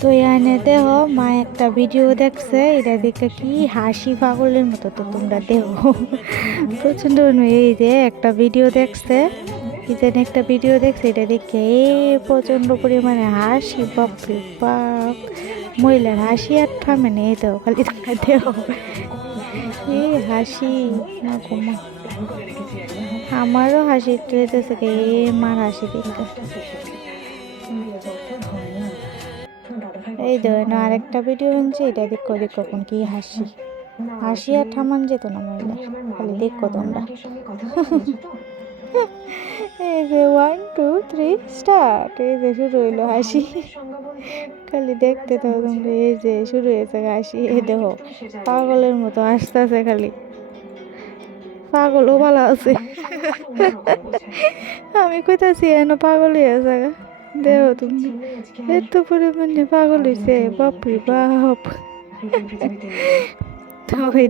তো এনে দেহ মা একটা ভিডিও দেখছে, এটা দেখে কি হাসি পাগলের মতো। তো তোমরা দেখো প্রচন্ড এই যে একটা ভিডিও দেখছে, কি যেন একটা ভিডিও দেখছে, এটা দেখে প্রচন্ড পরিমাণে হাসি, বাপরে বাপ। মহিলার হাসি আর থামে না, এই তো খালি তোমরা দেখো এই হাসি। মা গো মা, আমারও হাসি ট্রেতেছে কে মার হাসি দেখে। এই ধরেন আরেকটা ভিডিও বানছে, এটা দেখো দেখো কোন কি হাসি, হাসি আর থামান যেত না মহিলা, খালি দেখো তোমরা। এই যে 1 2 3 স্টার্ট, এই যে শুরু হইলো হাসি, খালি দেখতে তো তোমরা। এই যে শুরু হয়েছে হাসি, এই দেখো পাগলের মতো হাসতেছে খালি, পাগলও ভালো আছে। আমি কইতাছি এন পাগল হয়ে আছে, দেখো তুমি এত পরিমাণে পাগল হয়েছে, বাপরে বাপ। তো এই